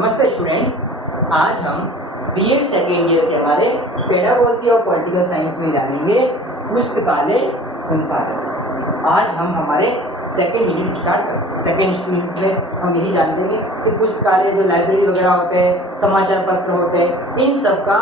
नमस्ते स्टूडेंट्स, आज हम बीएड सेकेंड ईयर के हमारे पेडागोजी और पॉलिटिकल साइंस में जानेंगे पुस्तकालय संसाधन। आज हम हमारे सेकेंड यूनिट स्टार्ट करते हैं। सेकेंड यूनिट में हम यही जानेंगे कि पुस्तकालय जो लाइब्रेरी वगैरह होते हैं, समाचार पत्र होते हैं, इन सब का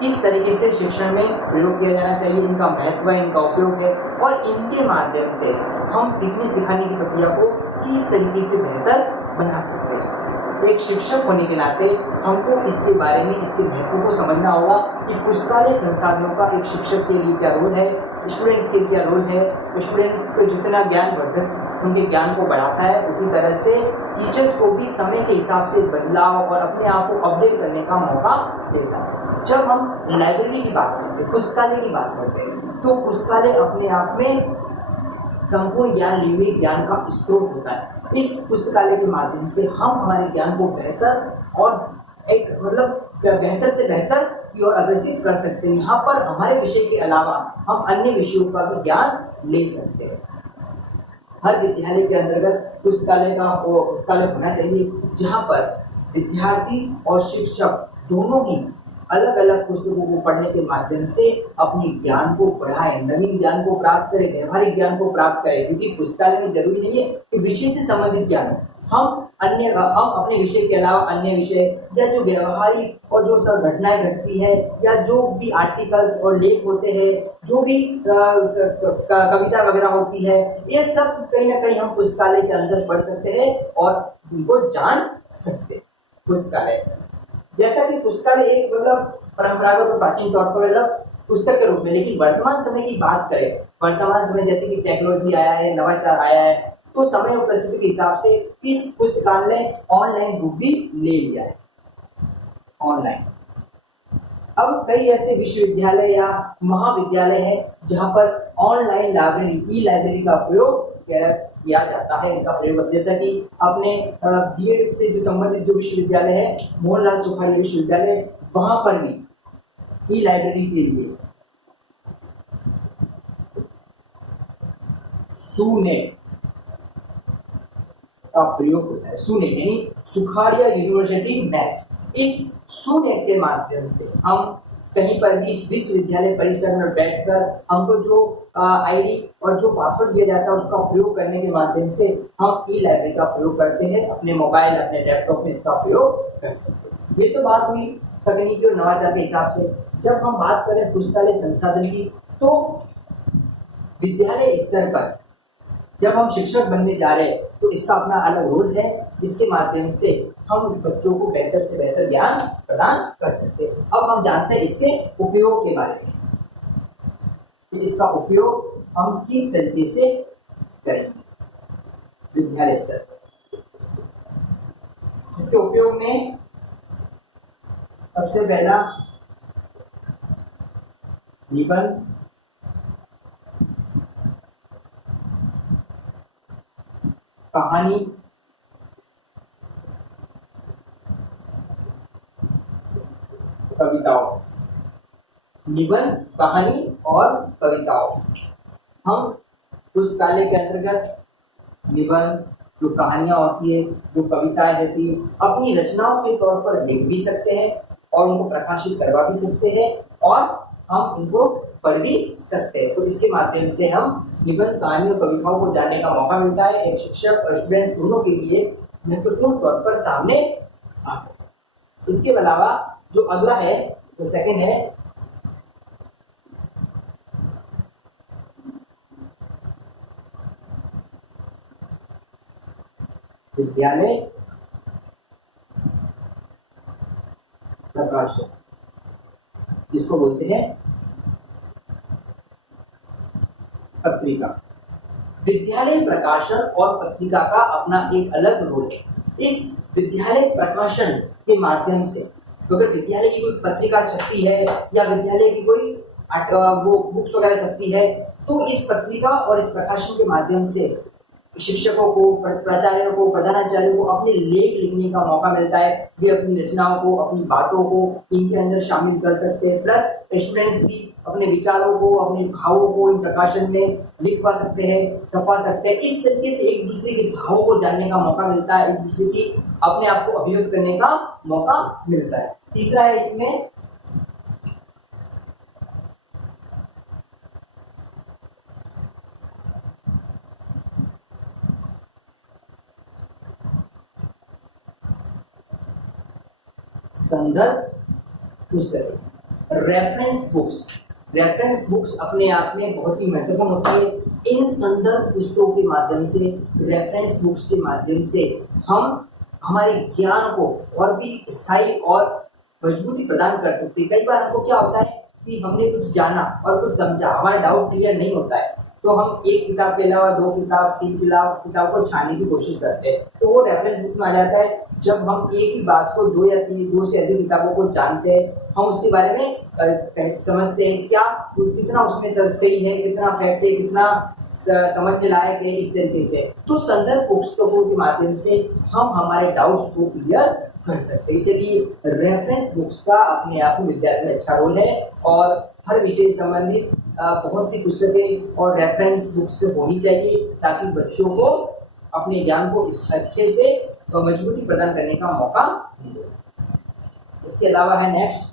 किस तरीके से शिक्षण में प्रयोग किया जाना चाहिए, इनका महत्व, इनका उपयोग है और इनके माध्यम से हम सीखने सिखाने की प्रक्रिया को किस तरीके से बेहतर बना सकते हैं। एक शिक्षक होने के नाते हमको इसके बारे में, इसके महत्व को समझना होगा कि पुस्तकालय संसाधनों का एक शिक्षक के लिए क्या रोल है, स्टूडेंट्स के लिए क्या रोल है। स्टूडेंट्स को जितना ज्ञान वर्धक उनके ज्ञान को बढ़ाता है, उसी तरह से टीचर्स को भी समय के हिसाब से बदलाव और अपने आप को अपडेट करने का मौका देता है। जब हम लाइब्रेरी की बात करते हैं, पुस्तकालय की बात करते हैं, तो पुस्तकालय अपने आप में संपूर्ण ज्ञान लिए हुए ज्ञान का स्रोत होता है। इस पुस्तकालय के माध्यम से हम हमारे ज्ञान को बेहतर और बेहतर से बेहतर की ओर अग्रसित कर सकते हैं। यहाँ पर हमारे विषय के अलावा हम अन्य विषयों का भी ज्ञान ले सकते हैं। हर विद्यालय के अंतर्गत पुस्तकालय होना चाहिए, जहाँ पर विद्यार्थी और शिक्षक दोनों ही अलग अलग पुस्तकों को पढ़ने के माध्यम से अपने ज्ञान को बढ़ाएं, नवीन ज्ञान को प्राप्त करें, व्यवहारिक ज्ञान को प्राप्त करें। क्योंकि पुस्तकालय में जरूरी नहीं है कि विषय से संबंधित ज्ञान हो, हम अपने विषय के अलावा अन्य विषय या जो व्यवहारिक और जो सब घटनाएं घटती है या जो भी आर्टिकल्स और लेख होते हैं, जो भी कविता वगैरह होती है, ये सब कहीं ना कहीं हम पुस्तकालय के अंदर पढ़ सकते हैं और उनको जान सकते हैं। पुस्तकालय जैसा कि पुस्तकालय एक परंपरागत और प्राचीन तौर पर पुस्तक के रूप में, लेकिन वर्तमान समय की बात करें, वर्तमान समय जैसे कि टेक्नोलॉजी आया है, नवाचार आया है, तो समय और परिस्थिति के हिसाब से इस पुस्तकालय ने ऑनलाइन रूप भी ले लिया है। ऑनलाइन अब कई ऐसे विश्वविद्यालय या महाविद्यालय हैं जहां पर ऑनलाइन लाइब्रेरी, ई लाइब्रेरी का प्रयोग किया जाता है। इनका प्रयोग जैसा कि अपने बीएड से जो संबंधित जो विश्वविद्यालय है, मोहनलाल सुखाड़िया विश्वविद्यालय, वहां पर भी ई लाइब्रेरी के लिए सुनेट का प्रयोग होता है। सुनेट यानी सुखाड़िया यूनिवर्सिटी नेट। इस सुनेट के माध्यम से हम कहीं पर भी इस विश्वविद्यालय परिसर में बैठकर हमको जो आईडी और जो पासवर्ड दिया जाता है उसका प्रयोग करने के माध्यम से हम ई लाइब्रेरी का प्रयोग करते हैं। अपने मोबाइल, अपने लैपटॉप में इसका प्रयोग कर सकते हैं। ये तो बात हुई तकनीकी और नवाचार के हिसाब से। जब हम बात करें पुस्तकालय संसाधन की, तो विद्यालय स्तर पर जब हम शिक्षक बनने जा रहे हैं तो इसका अपना अलग रोल है। इसके माध्यम से हम बच्चों को बेहतर से बेहतर ज्ञान प्रदान कर सकते हैं। अब हम जानते हैं इसके उपयोग के बारे में, कि इसका उपयोग हम किस तरीके से करेंगे विद्यालय स्तर पर। इसके उपयोग में सबसे पहला निबंध, कहानी, कविताओं। निबंध, कहानी और कविताओं हम पुस्तकालय के अंतर्गत निबंध, जो कहानियां होती है, जो कविताएं होती है, अपनी रचनाओं के तौर पर लिख भी सकते हैं और उनको प्रकाशित करवा भी सकते हैं और हम इनको पढ़ भी सकते हैं। तो इसके माध्यम से हम निबंध, कहानी और कविताओं को जानने का मौका मिलता है। एक शिक्षक और स्टूडेंट दोनों के लिए महत्वपूर्ण तौर पर सामने आता है। इसके अलावा जो अगला है, जो सेकंड है, विद्यालय प्रकाशन, जिसको बोलते हैं पत्रिका। विद्यालय प्रकाशन और पत्रिका का अपना एक अलग रोल है। इस विद्यालय प्रकाशन के माध्यम से, तो अगर विद्यालय की कोई पत्रिका छपती है या विद्यालय की कोई वो बुक्स वगैरह छपती है, तो इस पत्रिका और इस प्रकाशन के माध्यम से शिक्षकों को, प्राचार्यों को, प्रधानाचार्यों को अपने लेख लिखने का मौका मिलता है। वे अपनी रचनाओं को, अपनी बातों को इनके अंदर शामिल कर सकते हैं। प्लस स्टूडेंट्स भी अपने विचारों को, अपने भावों को इन प्रकाशन में लिखवा सकते हैं, छपा सकते हैं। इस तरीके से एक दूसरे के भावों को जानने का मौका मिलता है, एक दूसरे की अपने आप को अभिव्यक्त करने का मौका मिलता है। तीसरा है इसमें संदर्भ पुस्तकें, रेफरेंस बुक्स। रेफरेंस बुक्स अपने आप में बहुत ही महत्वपूर्ण होती है। इन संदर्भ पुस्तकों के माध्यम से, रेफरेंस बुक्स के माध्यम से हम हमारे ज्ञान को और भी स्थायी और मजबूती प्रदान कर सकते हैं। कई बार हमको क्या होता है कि हमने कुछ जाना और कुछ समझा, हमारा डाउट क्लियर नहीं होता है, तो हम एक किताब के अलावा 2 किताब, 3 किताब को छानने की कोशिश करते हैं, तो वो रेफरेंस बुक में आ जाता है। जब हम एक ही बात को 2 या 3, 2 से अधिक किताबों को जानते हैं, हम उसके बारे में समझते हैं क्या कितना उसमें सही है, कितना फैक्ट है, कितना समझने लायक है, इस तरीके से। तो संदर्भ पुस्तकों के माध्यम से हम हमारे डाउट्स को क्लियर कर सकते हैं। इसलिए रेफरेंस बुक्स का अपने आप में विद्यालय में अच्छा रोल है और हर विषय संबंधित बहुत सी पुस्तकें और रेफरेंस बुक्स होनी चाहिए, ताकि बच्चों को अपने ज्ञान को इस अच्छे से मजबूती प्रदान करने का मौका मिले। इसके अलावा है नेक्स्ट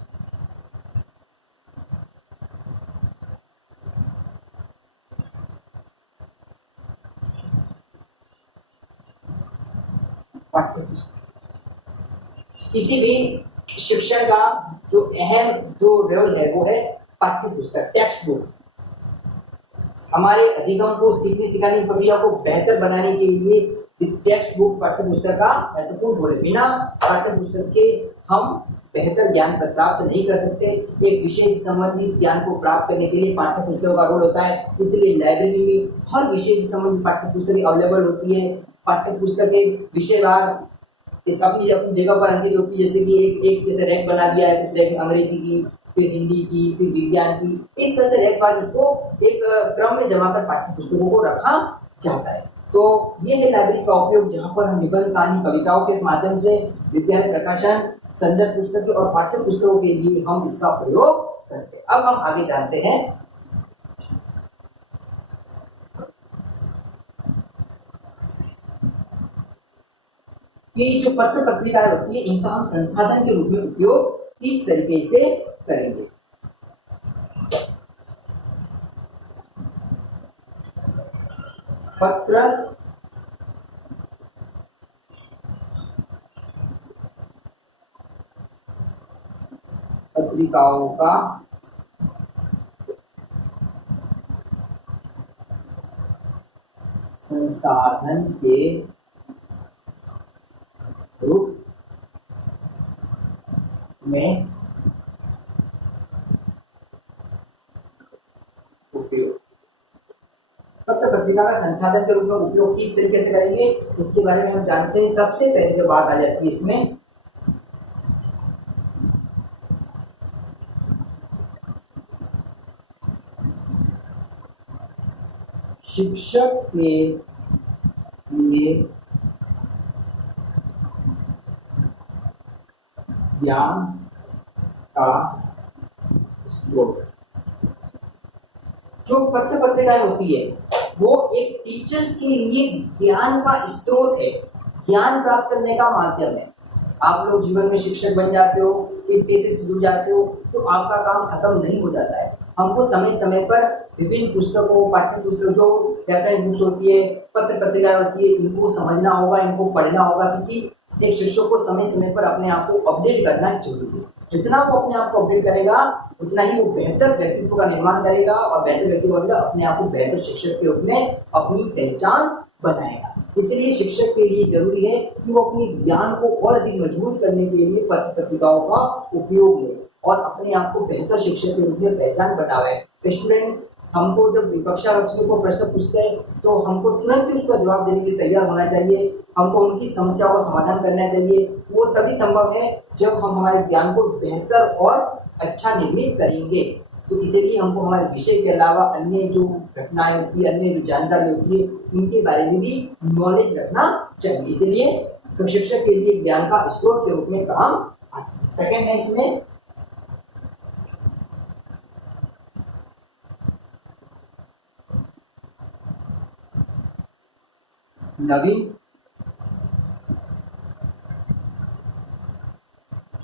पाठ्य पुस्तक। किसी भी शिक्षण का जो अहम जो रोल है वो है पाठ्य पुस्तक, टेक्स्ट बुक। हमारे अधिगम को, सीखने सिखाने की प्रक्रिया को बेहतर बनाने के लिए टेक्स्ट बुक, पाठ्य पुस्तक का महत्वपूर्ण रोल है। बिना पाठ्य पुस्तक के हम बेहतर ज्ञान प्राप्त नहीं कर सकते। एक विषय से संबंधित ज्ञान को प्राप्त करने के लिए पाठ्य पुस्तकों का रोल होता है। इसलिए लाइब्रेरी में हर विषय से संबंधित पाठ्य पुस्तकें अवेलेबल होती है। पाठ्य पुस्तकें विषयवार इस अपनी जगह पर अंकित होती है। जैसे कि एक जैसे रैंक बना दिया है, कुछ रैंक अंग्रेजी की, फिर हिंदी की, फिर विज्ञान की, इस तरह से रैंक वाइज उसको एक क्रम में जमा कर पाठ्य पुस्तकों को रखा जाता है। तो ये है लाइब्रेरी का उपयोग, जहाँ पर हम निबंध, कहानी, कविताओं के माध्यम से विद्यालय प्रकाशन, संदर्भ पुस्तकों और पाठ्य पुस्तकों के लिए हम इसका प्रयोग करते हैं। अब हम आगे जानते हैं कि जो पत्र पत्रिकाएं होती है, इनका हम संसाधन के रूप में उपयोग किस तरीके से करेंगे। पत्र पत्रिकाओं का संसाधन के रूप में उपयोग। पत्र पत्रिका का संसाधन के रूप में उपयोग किस तरीके से करेंगे, इसके बारे में हम जानते हैं। सबसे पहले जो बात आ जाती है इसमें, शिक्षक के लिए ज्ञान का स्रोत। जो पत्र पत्रिकाएं होती है वो एक टीचर्स के लिए ज्ञान का स्रोत है, ज्ञान प्राप्त करने का माध्यम है। आप लोग जीवन में शिक्षक बन जाते हो, इस पेशे से जुड़ जाते हो, तो आपका काम खत्म नहीं हो जाता है। हमको समय समय पर विभिन्न पुस्तकों, पाठ्य पुस्तक, जो रेफरेंस बुक्स होती है, पत्र पत्रिकाएं होती है, इनको समझना होगा, इनको पढ़ना होगा, क्योंकि एक शिक्षक को समय समय पर अपने आप को अपडेट करना जरूरी है। जितना वो अपने आप को अपडेट करेगा, उतना ही वो बेहतर व्यक्तित्व का निर्माण करेगा और बेहतर व्यक्ति बनेगा, अपने आप को बेहतर शिक्षक के रूप में अपनी पहचान बनाएगा। इसलिए शिक्षक के लिए जरूरी है कि वो अपने ज्ञान को और अधिक मजबूत करने के लिए पत्र पत्रिकाओं का उपयोग ले और अपने आप को बेहतर शिक्षक के रूप में पहचान बनावे। स्टूडेंट्स, हमको जब कक्षा को प्रश्न पूछते हैं तो हमको तुरंत ही उसका जवाब देने के लिए तैयार होना चाहिए। हमको उनकी समस्याओं का समाधान करना चाहिए। वो तभी संभव है जब हम हमारे ज्ञान को बेहतर और अच्छा निर्मित करेंगे। तो इसीलिए हमको हमारे विषय के अलावा अन्य जो घटनाएं होती है, अन्य जो जानकारी होती है, उनके बारे में भी नॉलेज रखना चाहिए। इसलिए प्रशिक्षक के लिए ज्ञान का स्रोत के रूप में काम आता है। सेकेंड है इसमें नवीन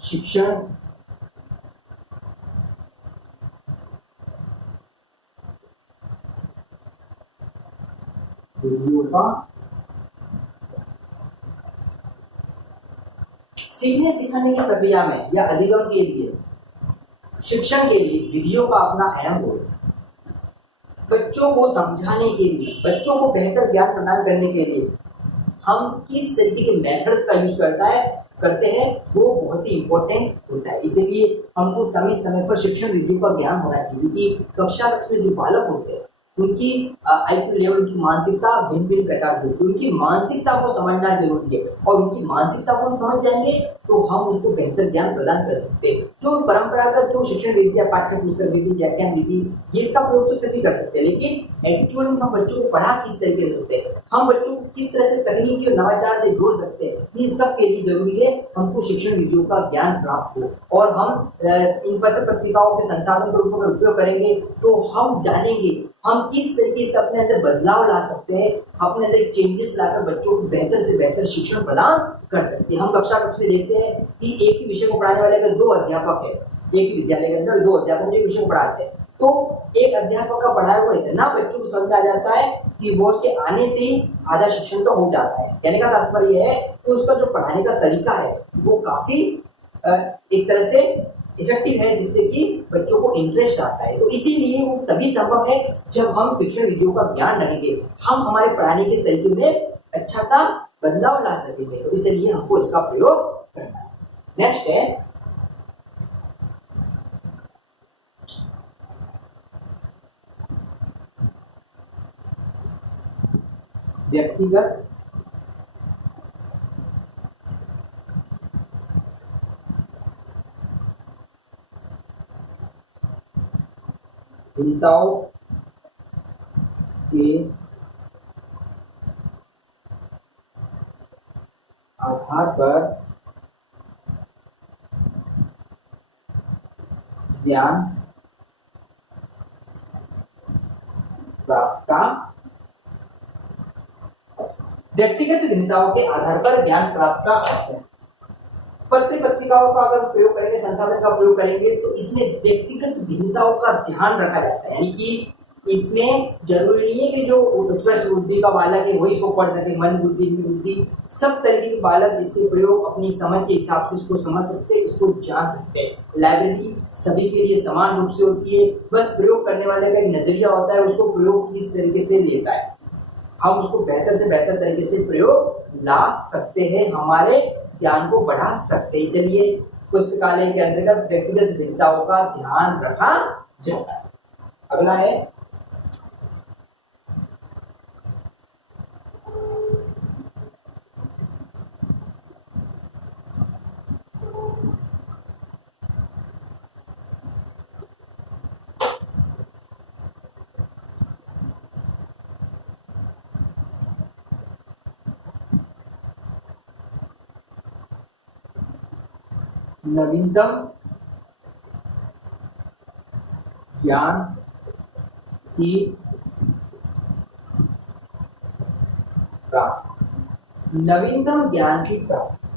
शिक्षण विधियों का सीखने सिखाने की प्रक्रिया में या अधिगम के लिए, शिक्षण के लिए विधियों का अपना अहम रोल है। बच्चों को समझाने के लिए, बच्चों को बेहतर ज्ञान प्रदान करने के लिए हम किस तरीके के मेथड्स का यूज करते हैं वो बहुत ही इंपॉर्टेंट होता है। इसीलिए हमको समय समय पर शिक्षण विधियों का ज्ञान होना चाहिए, क्योंकि कक्षा कक्ष में जो बालक होते हैं उनकी आईक्यू लेवल, उनकी मानसिकता भिन्न भिन्न प्रकार की होती है। उनकी मानसिकता को समझना जरूरी है, और उनकी मानसिकता को हम समझ जाएंगे तो हम उसको बेहतर ज्ञान प्रदान कर सकते हैं। जो परंपरागत जो शिक्षण विधि या पाठ्य पुस्तक विधि, व्याख्यान विधि, ये इसका प्रयोग तो सभी कर सकते हैं, लेकिन एक्चुअल में हम बच्चों को पढ़ा किस तरीके से सकते हैं, हम बच्चों को किस तरह से तकनीकी और नवाचार से जोड़ सकते हैं, ये सब के लिए जरूरी है हमको शिक्षण विधियों का ज्ञान प्राप्त हो। और हम इन पत्र पत्रिकाओं के संसाधन के रूप में उपयोग करेंगे तो हम जानेंगे हम किस तरीके से अपने अंदर बदलाव ला सकते हैं, अपने अंदर चेंजेस लाकर बच्चों को बेहतर से बेहतर शिक्षण प्रदान कर सकते हैं। हम कक्षा कक्ष में देखते हैं कि एक ही विषय को पढ़ाने वाले अगर 2 अध्यापक है, एक ही विद्यालय के अंदर 2 अध्यापक एक विषय को पढ़ाते हैं, तो एक अध्यापक का पढ़ाया हुआ इतना बच्चों को समझ में आ जाता है कि बोर्ड के आने से ही आधा शिक्षण तो हो जाता है। कहने का तात्पर्य है कि उसका जो पढ़ाने का तरीका है वो काफी एक तरह से इफेक्टिव है, जिससे कि बच्चों को इंटरेस्ट आता है। तो इसीलिए वो तभी संभव है जब हम शिक्षण विधियों का ज्ञान रखेंगे, हम हमारे पढ़ाने के तरीके में अच्छा सा बदलाव ला सकेंगे। तो इसलिए हमको इसका प्रयोग करना है। नेक्स्ट है व्यक्तिगत भिन्नताओं के आधार पर ज्ञान प्राप्त का, व्यक्तिगत भिन्नताओं के आधार पर ज्ञान प्राप्त का अवसर। पत्र पत्रिकाओं का अगर प्रयोग करेंगे, संसाधन का प्रयोग करेंगे, तो इसमें व्यक्तिगत भिन्नताओं का ध्यान रखा जाता है। यानी कि इसमें जरूरी नहीं है कि जो उत्कृष्ट बुद्धि का बालक है वही इसको पढ़ सके, मंद बुद्धि, बुद्धि, सब तरीके के बालक इसके प्रयोग अपनी समझ के हिसाब से इसको समझ सकते हैं, इसको जान सकते हैं। लाइब्रेरी सभी के लिए समान रूप से होती है, बस प्रयोग करने वाले का एक नजरिया होता है, उसको प्रयोग किस तरीके से लेता है, हम उसको बेहतर से बेहतर तरीके से प्रयोग ला सकते हैं, हमारे ज्ञान को बढ़ा सकते हैं। इसलिए पुस्तकालय के अंतर्गत व्यक्तिगत भिन्नताओं का ध्यान रखा जाता है। अगला है नवीनतम ज्ञान की प्राप्ति। नवीनतम ज्ञान की प्राप्ति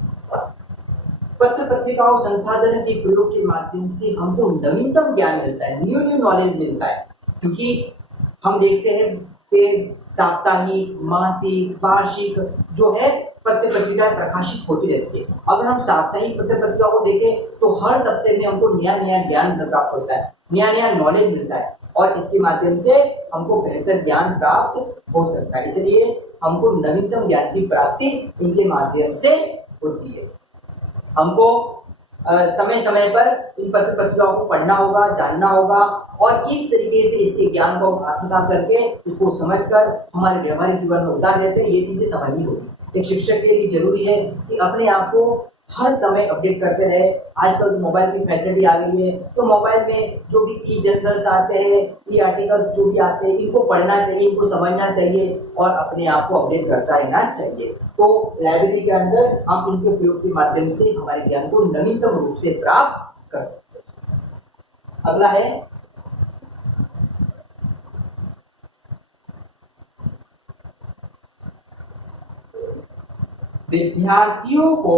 पत्र पत्रिकाओं संसाधन के प्रयोग के माध्यम से हमको नवीनतम ज्ञान मिलता है, न्यू नॉलेज मिलता है। क्योंकि हम देखते हैं कि साप्ताहिक, मासिक, वार्षिक जो है पत्र पत्रिकाएं प्रकाशित होती रहती है। अगर हम साप्ताहिक पत्र पत्रिका को देखें तो हर सप्ताह में हमको नया नया ज्ञान प्राप्त होता है, नया नया नॉलेज मिलता है, और इसके माध्यम से हमको बेहतर ज्ञान प्राप्त हो सकता है। इसलिए हमको नवीनतम ज्ञान की प्राप्ति इनके माध्यम से होती है। हमको समय समय पर इन पत्र पत्रिकाओं को पढ़ना होगा, जानना होगा, और किस तरीके से इसके ज्ञान को आत्मसात करके इसको समझकर हमारे व्यवहारिक जीवन में उतार देते हैं, ये चीजें समझनी होगी। एक शिक्षक के लिए जरूरी है कि अपने आप को हर समय अपडेट करते रहे। आजकल तो मोबाइल की फैसिलिटी आ गई है, तो मोबाइल में जो भी ई जर्नल्स आते हैं, ई आर्टिकल्स जो भी आते हैं, इनको पढ़ना चाहिए, इनको समझना चाहिए और अपने आप को अपडेट करता रहना चाहिए। तो लाइब्रेरी के अंदर हम इनके प्रयोग के माध्यम से हमारे ज्ञान को नवीनतम रूप से प्राप्त कर सकते हैं। अगला है विद्यार्थियों को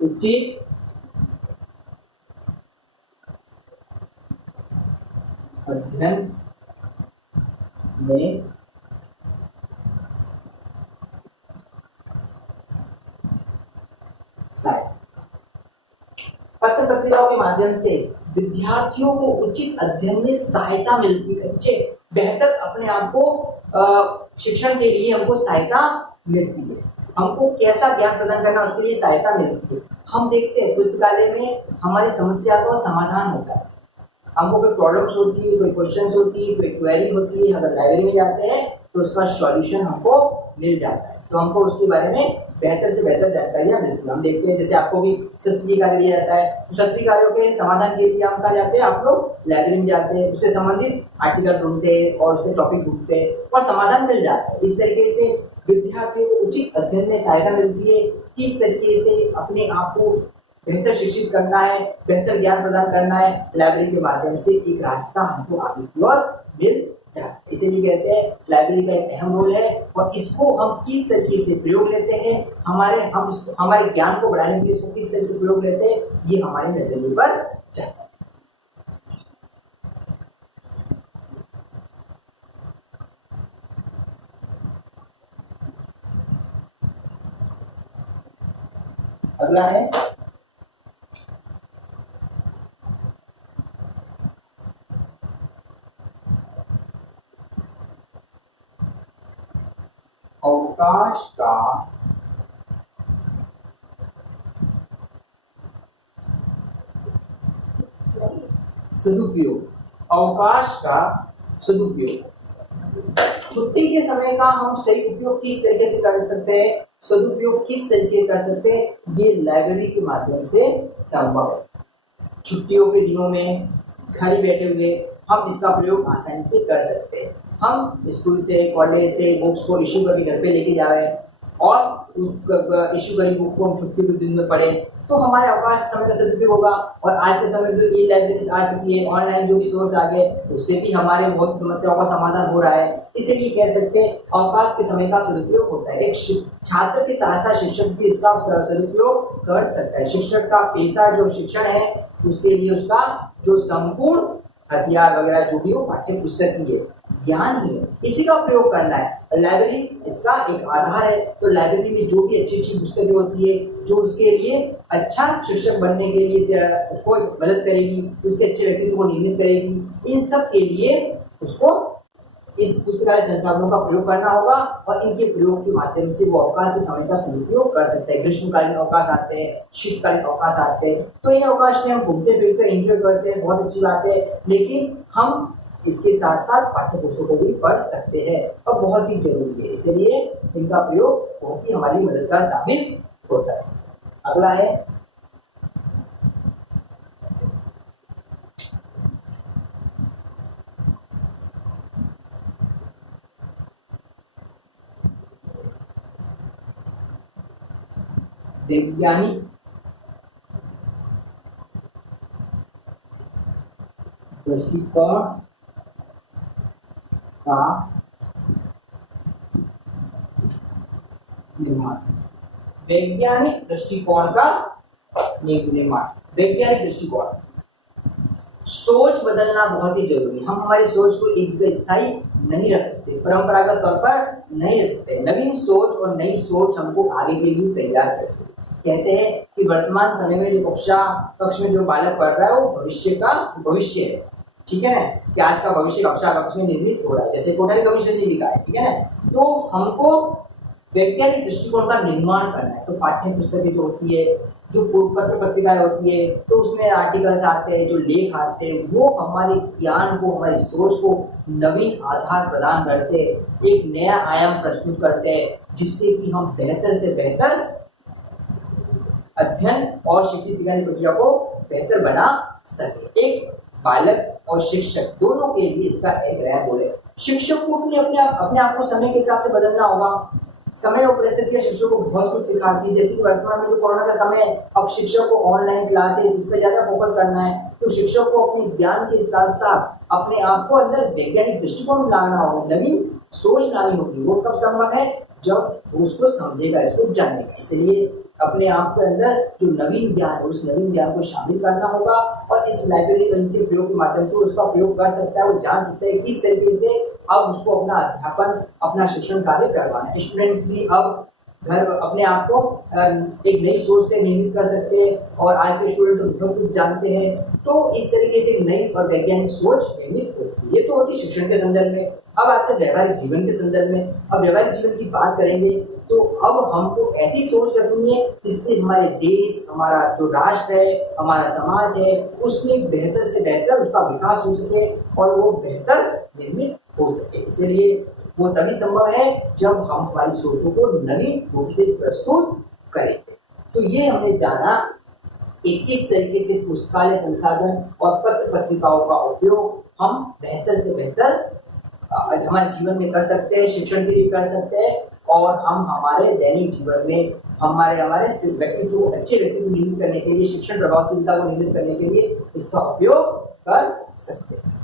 उचित अध्ययन में सहायता, पत्र पत्रिकाओं के माध्यम से विद्यार्थियों को उचित अध्ययन में सहायता मिलती है, अच्छे बेहतर अपने आप को शिक्षण के लिए हमको सहायता मिलती है। हमको कैसा ज्ञान प्रदान करना उसके लिए सहायता मिलती है। हम देखते हैं पुस्तकालय में हमारी समस्या का समाधान होता है। हमको कोई प्रॉब्लम्स होती है, कोई क्वेश्चंस होती है, कोई क्वेरी होती है, अगर लाइब्रेरी में जाते हैं तो उसका सॉल्यूशन हमको मिल जाता है। तो हमको उसके बारे में बेहतर से बेहतर जानकारियां मिलती है। हम देखते हैं जैसे आपको भी सत्री कार्य दिया जाता है, तो सत्री कार्यों के समाधान के लिए हम कहाँ जाते हैं, आप लोग लाइब्रेरी में जाते हैं, उससे संबंधित आर्टिकल ढूंढते हैं और उससे टॉपिक ढूंढते हैं और समाधान मिल जाता है। इस तरीके से विद्यार्थियों को उचित अध्ययन में सहायता मिलती है। किस तरीके से अपने आप को बेहतर शिक्षित करना है, बेहतर ज्ञान प्रदान करना है, लाइब्रेरी के माध्यम से एक रास्ता हमको आगे की ओर मिल जाता है। इसीलिए कहते हैं लाइब्रेरी का एक अहम रोल है और इसको हम किस तरीके से प्रयोग लेते हैं, हमारे ज्ञान को बढ़ाने के लिए इसको किस तरीके से प्रयोग लेते हैं, ये हमारे नजरिए पर जाता है। अगला है अवकाश का सदुपयोग। अवकाश का सदुपयोग, छुट्टी के समय का हम सही उपयोग किस तरीके से कर सकते हैं, सदुपयोग किस तरीके से कर सकते हैं, ये लाइब्रेरी के माध्यम से संभव है। छुट्टियों के दिनों में घर ही बैठे हुए हम इसका प्रयोग आसानी से कर सकते हैं। हम स्कूल से कॉलेज से बुक्स को इश्यू करके घर पे लेके जा रहे हैं और उस इश्यू करी बुक को हम छुट्टी के दिन में पढ़ें तो हमारे अवकाश समय का सदुपयोग होगा। और आज के समय में जो ई लाइब्रेरी आ चुकी है, ऑनलाइन जो भी सोर्स आ गए, उससे भी हमारे बहुत सी समस्याओं का समाधान हो रहा है। इसीलिए कह सकते हैं अवकाश के समय का सदुपयोग होता है। एक छात्र के साथ साथ शिक्षक भी इसका सदुपयोग कर सकता है। शिक्षक का पेशा जो शिक्षण है उसके लिए उसका जो संपूर्ण हथियार वगैरह जो भी हो पाठ्य पुस्तक ही है, ज्ञान ही है, इसी का प्रयोग करना है। लाइब्रेरी इसका एक आधार है। तो लाइब्रेरी में जो भी अच्छी अच्छी पुस्तकें होती है जो उसके लिए अच्छा शिक्षक बनने के लिए उसको मदद करेगी, उसके अच्छे व्यक्तित्व को निर्मित करेगी, इन सब के लिए उसको इस पुस्तकालय संसाधनों का प्रयोग करना होगा और इनके प्रयोग के माध्यम से वो अवकाश के समय का सदुपयोग कर सकते हैं। ग्रीष्मकालीन अवकाश आते हैं, शीतकालीन अवकाश आते हैं, तो इन अवकाश में हम घूमते फिरते एंजॉय करते हैं, बहुत अच्छी बात है। लेकिन हम इसके साथ साथ पाठ्य पुस्तकों को भी पढ़ सकते हैं और बहुत ही जरूरी है। इसलिए इनका प्रयोग बहुत ही हमारी मददगार साबित होता है। अगला है वैज्ञानिक दृष्टिकोण का निर्माण। वैज्ञानिक दृष्टिकोण का निर्माण, वैज्ञानिक दृष्टिकोण, सोच बदलना बहुत ही जरूरी है। हम हमारी सोच को एक जगह स्थायी नहीं रख सकते, परंपरागत तौर पर नहीं रख सकते। नवीन सोच और नई सोच हमको आगे के लिए तैयार करती है। कहते हैं कि वर्तमान समय में जो कक्षा में जो बालक पढ़ रहा है वो भविष्य का भविष्य है, ठीक है ना, कि आज का भविष्य कक्षा कक्ष में निर्मित हो रहा है, जैसे कोठारी कमीशन ने भी कहा है, ठीक है ना। तो हमको वैज्ञानिक दृष्टिकोण का निर्माण करना है। तो पाठ्य पुस्तकें जो होती है, जो पत्र पत्रिकाएं होती है तो उसमें आर्टिकल्स आते हैं, जो लेख आते हैं, वो हमारे ज्ञान को, हमारी सोच को नवीन आधार प्रदान करते हैं, एक नया आयाम प्रस्तुत करते हैं, जिससे कि हम बेहतर से बेहतर अध्ययन और शिक्षण सिखाने की प्रक्रिया को बेहतर बना सके। एक बालक और शिक्षक दोनों के लिए इसका एक रैप रोल है। शिक्षक को अपने आप को समय के हिसाब से बदलना होगा। समय और परिस्थितियां शिक्षक को बहुत कुछ सिखाती है। जैसे कि वर्तमान में जो कोरोना का समय है, अब शिक्षक को ऑनलाइन क्लासेस इस पर ज्यादा फोकस करना है, तो शिक्षक को अपने ज्ञान के साथ साथ अपने आप को अंदर वैज्ञानिक दृष्टिकोण लाना होगा, नवीन सोच लानी होगी। वो कब संभव है? जब उसको समझेगा, इसको जानेगा। इसलिए अपने आप के अंदर जो नवीन ज्ञान है, उस नवीन ज्ञान को शामिल करना होगा और इस लाइब्रेरी के प्रयोग के माध्यम से उसका प्रयोग कर सकता है। वो जान सकता है किस तरीके से अब उसको अपना अध्यापन, अपना शिक्षण कार्य करवाना है। स्टूडेंट्स भी अब घर अपने आप को एक नई सोच से निर्मित कर सकते हैं और आज के स्टूडेंट तो बहुत कुछ जानते हैं। तो इस तरीके से नई और वैज्ञानिक सोच निर्मित होती है। ये तो होती शिक्षण के संदर्भ में। अब आते हैं व्यवहारिक जीवन के संदर्भ में। अब व्यवहारिक जीवन की बात करेंगे तो अब हमको ऐसी सोच रखनी है जिससे हमारे देश, हमारा जो राष्ट्र है, हमारा समाज है, उसमें बेहतर से बेहतर उसका विकास हो सके और वो बेहतर निर्मित हो सके। इसलिए वो तभी संभव है जब हम हमारी सोचों को नवीन रूप से प्रस्तुत करेंगे। तो ये हमने जाना कि किस तरीके से पुस्तकालय संसाधन और पत्र पत्रिकाओं का उपयोग हम बेहतर से बेहतर हमारे जीवन में कर सकते हैं, शिक्षण के लिए कर सकते हैं और हम हमारे दैनिक जीवन में हमारे व्यक्तित्व को, अच्छे व्यक्तित्व निर्मित करने के लिए, शिक्षण प्रभावशीलता को निर्मित करने के लिए इसका उपयोग कर सकते हैं।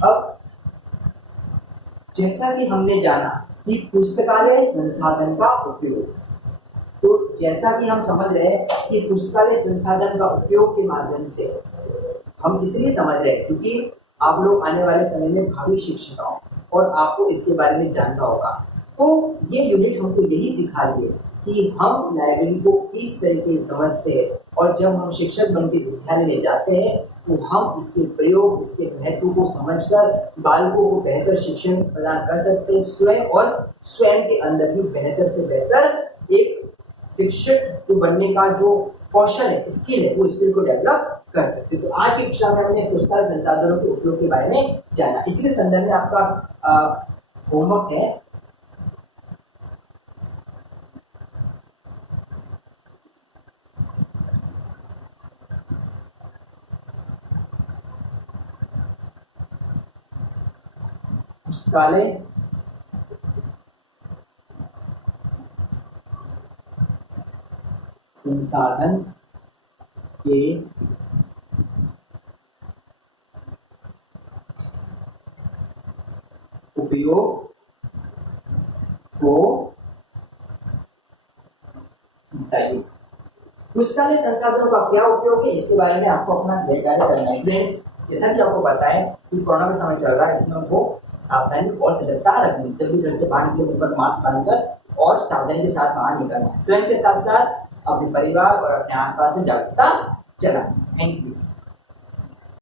अब जैसा कि हमने जाना कि पुस्तकालय संसाधन का उपयोग, तो जैसा कि हम समझ रहे हैं कि पुस्तकालय संसाधन का उपयोग के माध्यम से हम इसलिए समझ रहे हैं क्योंकि आप लोग आने वाले समय में भावी शिक्षक हो और आपको इसके बारे में जानना होगा। तो ये यूनिट हमको यही सिखा रही है कि हम लाइब्रेरी को किस तरीके से समझते हैं और जब हम शिक्षक बनकर विद्यालय में जाते हैं तो हम इसके प्रयोग, इसके महत्व को समझकर बालकों को बेहतर शिक्षण प्रदान कर सकते हैं स्वयं, और स्वयं के अंदर भी बेहतर से बेहतर एक शिक्षक जो बनने का जो कौशल है, स्किल है, वो स्किल को डेवलप कर सकते हैं। तो आज की कक्षा में हमने पुस्तकालय संसाधनों के उपयोग के बारे में जाना। इसके संदर्भ में आपका होमवर्क है पुस्तकालय संसाधन के उपयोग को बताइए। पुस्तकालय संसाधनों का क्या उपयोग है, इसके बारे में आपको अपना कार्य करना है। फ्रेंड्स, जैसा कि आपको पता है कि कोरोना का समय चल रहा है, इसमें हमको सावधानी और सतर्कता रखनी। जब भी घर से बाहर निकले ऊपर मास्क बांधकर और सावधानी के साथ बाहर निकलना है। स्वयं के साथ साथ अपने परिवार और अपने आसपास में जागरूकता चलाना। Thank you.